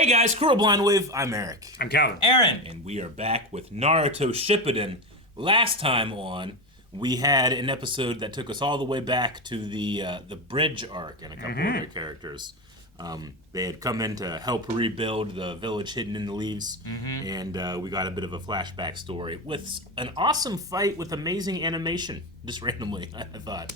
Hey guys, Cruel Blind Wave, I'm Eric. I'm Calvin. Aaron. And we are back with Naruto Shippuden. Last time on, we had an episode that took us all the way back to the bridge arc and a couple of their characters. They had come in to help rebuild the village hidden in the leaves, and we got a bit of a flashback story with an awesome fight with amazing animation, just randomly, I thought.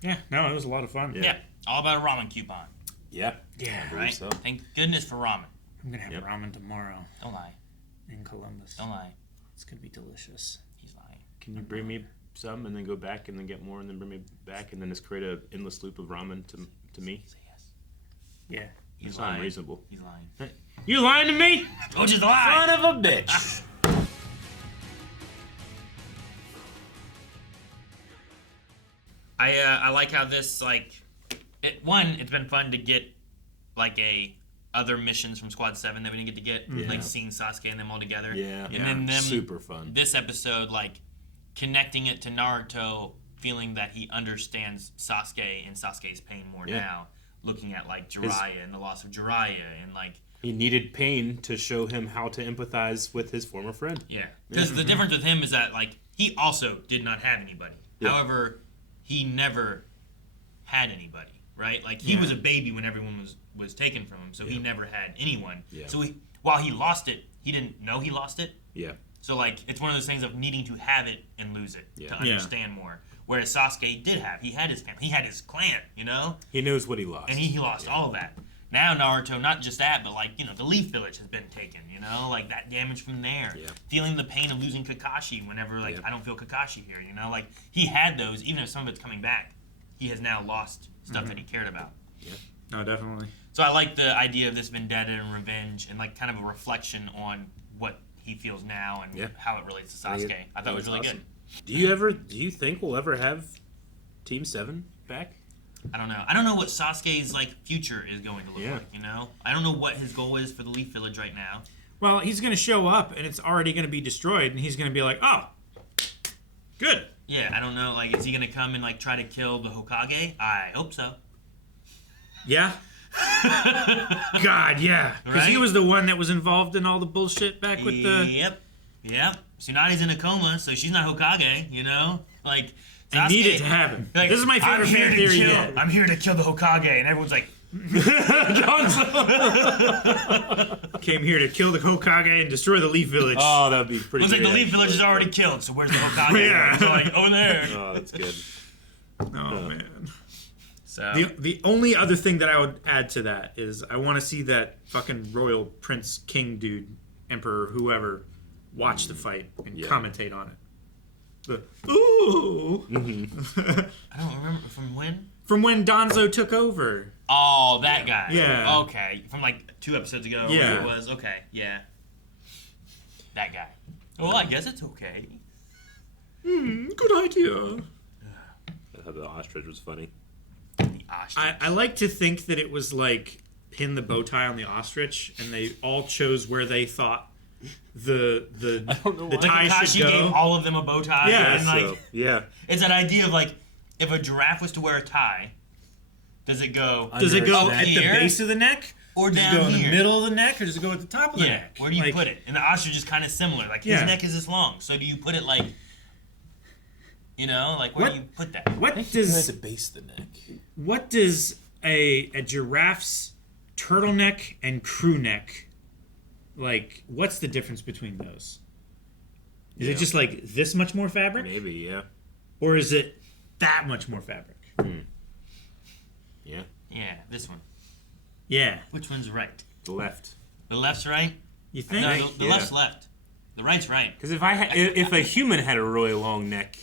Yeah, no, it was a lot of fun. Yeah, all about a ramen coupon. Yeah, Yeah, I believe Right? so. Thank goodness for ramen. I'm going to have ramen tomorrow Don't lie. in Columbus. Don't lie. It's going to be delicious. He's lying. Can you bring me some and then go back and then get more and then bring me back and then just create an endless loop of ramen to me? Say yes. Yeah. He's That's not lying. unreasonable. He's lying. You lying to me? Told you to lie. Son of a bitch. I like how this it's been fun to get other missions from Squad 7 that we didn't get to get, like seeing Sasuke and them all together. Yeah, And then them super fun. This episode, connecting it to Naruto, feeling that he understands Sasuke and Sasuke's pain more now, looking at Jiraiya and the loss of Jiraiya and He needed pain to show him how to empathize with his former friend. Yeah, because the difference with him is that he also did not have anybody. Yeah. However, he never had anybody, right? He was a baby when everyone was taken from him, so he never had anyone. Yeah. So while he lost it, he didn't know he lost it. Yeah. So it's one of those things of needing to have it and lose it to Yeah. understand more. Whereas Sasuke did have, he had his family, he had his clan, He knows what he lost. and he lost all of that. Now Naruto, not just that, but the Leaf Village has been taken, that damage from there. Yeah. Feeling the pain of losing Kakashi whenever I don't feel Kakashi here, he had those, even if some of it's coming back, he has now lost stuff that he cared about. Yeah. No, definitely. So I like the idea of this vendetta and revenge and kind of a reflection on what he feels now and how it relates to Sasuke. I thought it was really awesome. good. Do you think we'll ever have Team 7 back? I don't know. I don't know what Sasuke's future is going to look like, I don't know what his goal is for the Leaf Village right now. Well, he's going to show up, and it's already going to be destroyed, and he's going to be like, oh, good. Yeah, I don't know. Is he going to come and try to kill the Hokage? I hope so. Yeah? God, yeah. Because he Right? was the one that was involved in all the bullshit back with the... Yep. Tsunade's in a coma, so she's not Hokage, I Sasuke, need it to happen. This is my favorite fan theory yet. I'm here to kill the Hokage, and everyone's like, Came here to kill the Hokage and destroy the Leaf Village. Oh, that'd be pretty Looks like good. the Leaf Village is already killed, so where's the Hokage? Yeah. So oh, there. Oh, that's good. Oh, man. So The only other thing that I would add to that is I want to see that fucking royal prince king dude, emperor, whoever, watch the fight and commentate on it. Ooh. I don't remember from when. From when Danzo took over. Oh, that guy. Yeah. Okay, from 2 episodes ago. Yeah. It was okay. Yeah. That guy. Well, I guess it's okay. Good idea. I thought the ostrich was funny. The ostrich. I like to think that it was pin the bow tie on the ostrich, and they all chose where they thought the tie Kakashi should go. gave all of them a bow tie. Yeah, and yeah. it's that idea of if a giraffe was to wear a tie, does it go? Does it go Up at the here? base of the neck? Or does down it go in here? the middle of the neck, or does it go at the top of the Yeah. neck? Where do you put it? And the ostrich is kind of similar. His neck is this long. So do you put it where What- do you put that? What At does the base of the neck. what does a giraffe's turtleneck and crew neck what's the difference between those? Is it just this much more fabric? Maybe, yeah. Or is it that much more fabric? Yeah. Yeah, this one. Yeah. Which one's right? The left. The left's right? You think? No, the Yeah. left's left. The right's right. Because if a human had a really long neck,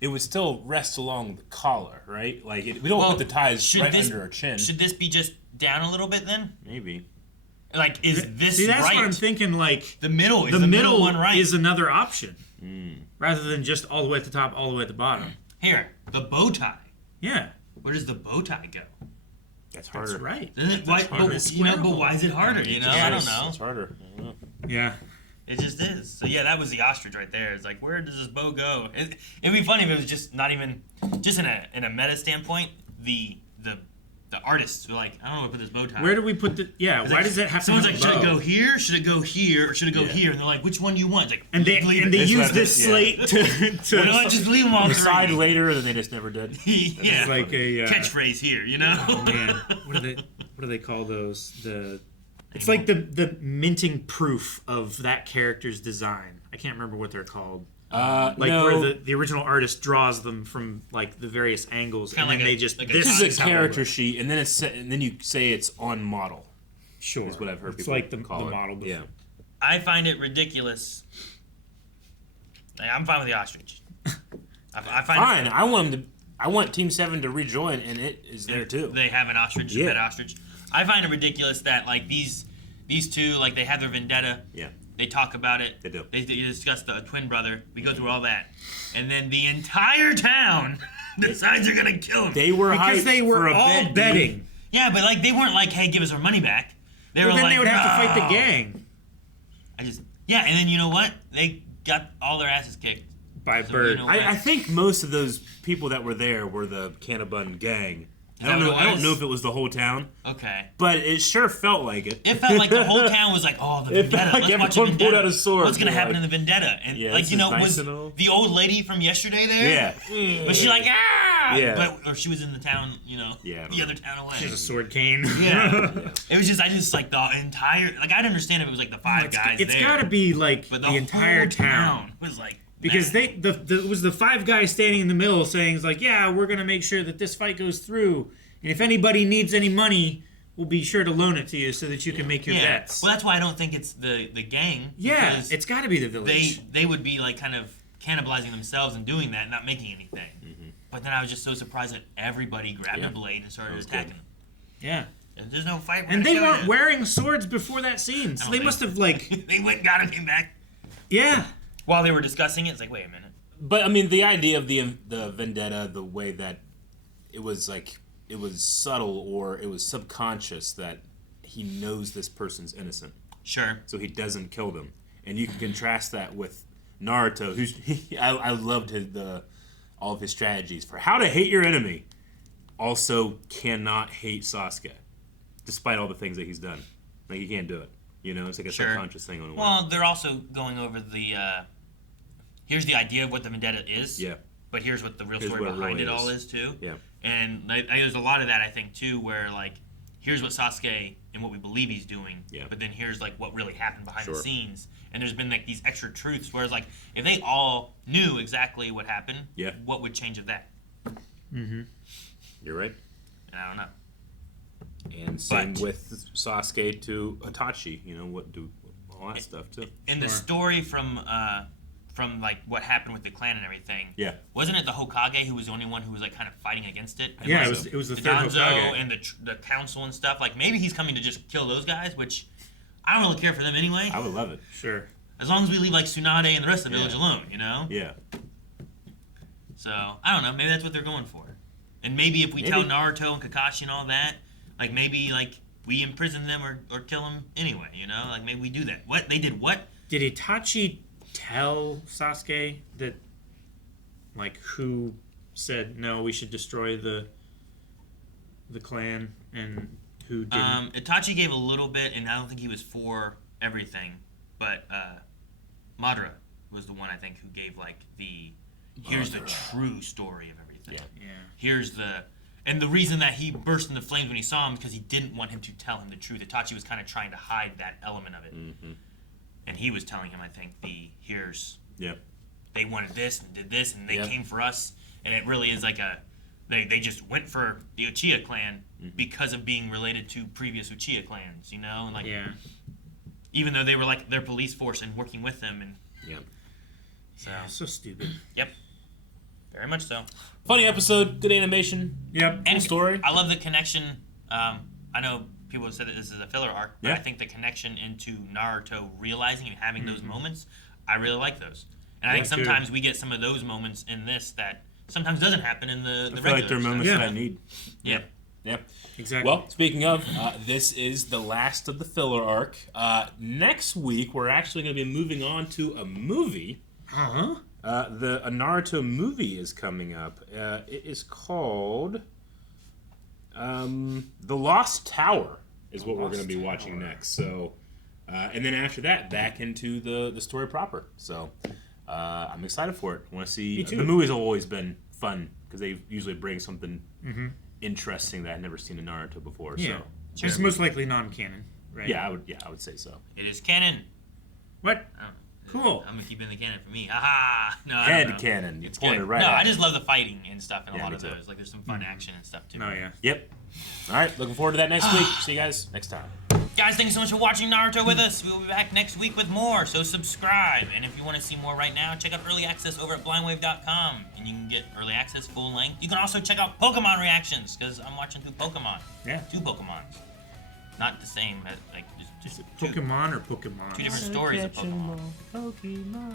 it would still rest along the collar, right? We don't put the ties right under our chin. Should this be just down a little bit then? Maybe. Is this See, that's right? what I'm thinking. The middle is the the middle one right. is another option, rather than just all the way at the top, all the way at the bottom. Here, the bow tie. Yeah, Where does the bow tie go? That's harder. that's right. Doesn't it, why, harder. but why is it harder? I don't know. It's harder. I don't know. Yeah. It just is. So yeah, that was the ostrich right there. It's where does this bow go? It'd be funny if it was just not even, just in a meta standpoint, the the artists were like, I don't know where to put this bow tie. Where do we put the? Yeah, why does it have to? Someone's have like, a should it bow? go here? Should it go here? Or should it go here? And they're like, which one do you want? It's like, And they leave it. use this slate to Why not just leave them all Decide three? later, and then they just never did. Yeah, It's like a catchphrase here, you know? Oh, man, what do they call those? It's like the minting proof of that character's design. I can't remember what they're called. Like no. where the original artist draws them from like the various angles, and Kinda then like they a- just like a this This is a how it character looks. sheet, and then and then you say it's on model. Sure, Is what I've heard It's people like the call it. model. Before. Yeah. I find it ridiculous. Like, I'm fine with the ostrich. I find Fine. I want Team 7 to rejoin, and it is there too. They have an ostrich, a Yeah. pet ostrich. I find it ridiculous that like these two, like they have their vendetta. Yeah. They talk about it. They do. They discuss the twin brother. We go through all that, and then the entire town decides they're gonna kill him. They were Because hyped they for were a all bit, dude. betting. Yeah, but like they weren't like, "Hey, give us our money back." They Well, were then like, they would have to fight the "No." gang And then you know what? They got all their asses kicked. by So, Bird. you know- I think most of those people that were there were the Cannabun gang. I that don't know. what it I don't was? know if it was the whole town, Okay. but it sure felt like it. It felt like the whole town was like, "Oh, the It vendetta! felt like Let's watch a everyone pulled vendetta. out a sword. What's gonna They're happen like, in the vendetta?" And yeah, like this you is know, nice was and all. the old lady from yesterday there? Yeah. Was she like ah? Yeah. Or she was in the town, you know, Yeah, I don't the know. other town away. There's a sword cane. Yeah. It was just I just like the entire like I'd understand if it was like the five guys It's there. got to be like But the entire whole town. was like Because man. it was the five guys standing in the middle saying, it's like, yeah, we're going to make sure that this fight goes through. And if anybody needs any money, we'll be sure to loan it to you so that you can make your bets. Well, that's why I don't think it's the gang. Yeah, because it's got to be the village. they would be like kind of cannibalizing themselves and doing that, and not making anything. But then I was just so surprised that everybody grabbed a blade and started was attacking. Yeah. And there's no fight. And they weren't wearing swords before that scene. So don't they think must so. have, like, They went and got him back yeah. while they were discussing it. It's like, wait a minute. But I mean, the idea of the vendetta, the way that it was like it was subtle or it was subconscious that he knows this person's innocent, Sure. so he doesn't kill them, and you can contrast that with Naruto, who's I loved all of his strategies for how to hate your enemy, also cannot hate Sasuke, despite all the things that he's done. Like he can't do it. You know, it's like a Sure. subconscious thing on a way. Well, they're also going over the. Here's the idea of what the vendetta is. Yeah. But here's what the real Here's story what it behind really it all is. is too. Yeah. And there's a lot of that I think too, where like here's what Sasuke and what we believe he's doing. Yeah. But then here's like what really happened behind Sure. the scenes. And there's been like these extra truths. Whereas like if they all knew exactly what happened, Yeah. what would change of that? You're right. And I don't know. And same But- with Sasuke to Itachi. You know what do all that stuff too. In the story from like what happened with the clan and everything. Yeah. Wasn't it the Hokage who was the only one who was like kind of fighting against it? And Yeah, like, it was the the third Danzo Hokage. and the council and stuff. Like maybe he's coming to just kill those guys, which I don't really care for them anyway. I would love it. Sure. As long as we leave like Tsunade and the rest of the village Yeah. alone, you know. Yeah. So I don't know. Maybe that's what they're going for. And maybe if we tell Naruto and Kakashi and all that, like maybe like we imprison them or kill them anyway. You know, like maybe we do that. What they did? What? Did Itachi tell Sasuke that, like, who said, no, we should destroy the clan, and who didn't? Itachi gave a little bit, and I don't think he was for everything. But Madara was the one I think who gave like here's the true story of everything. Yeah. Yeah. Here's and the reason that he burst into flames when he saw him because he didn't want him to tell him the truth. Itachi was kind of trying to hide that element of it, and he was telling him, I think, Yep. they wanted this and did this and they Yep. came for us, and it really is like they just went for the Uchiha clan because of being related to previous Uchiha clans, you know, and like Yeah. even though they were like their police force and working with them, and Yep. so So stupid. yep, very much so. Funny episode. Good animation. Yep. And story. I love the connection. I know people have said that this is a filler arc, but Yeah. I think the connection into Naruto realizing and having those moments, I really like those. And I think Yeah, too. sometimes we get some of those moments in this that sometimes doesn't happen in the I regular feel like there are stuff. moments Yeah. that I need. Yeah. Yeah. Exactly. Well, speaking of, this is the last of the filler arc. Next week, we're actually going to be moving on to a movie. huh? A Naruto movie is coming up. It is called The Lost Tower is what we're going to be watching next. So, and then after that, back into the story proper. So, I'm excited for it. I want to see. Me too. The movies have always been fun because they usually bring something interesting that I've never seen in Naruto before. Yeah. So, It's most likely non-canon, right? yeah, I would say so. It is canon. What? I don't- Cool. I'm gonna keep it in the canon for me. Haha. No, I Head don't know. cannon. You It's pointed good. right no, at I it. just love the fighting and stuff in a Yeah, lot me of too. those. Like there's some fun action and stuff too. Oh, yeah. Yep. All right, looking forward to that next week. See you guys next time. Guys, thank you so much for watching Naruto with us. We will be back next week with more, so subscribe. And if you want to see more right now, check out Early Access over at blindwave.com. And you can get Early Access full length. You can also check out Pokemon reactions, because I'm watching through Pokemon. Yeah. 2 Pokemon. Not the same, but like just two Pokemon or Pokemon? different stories of Pokemon. Pokemon.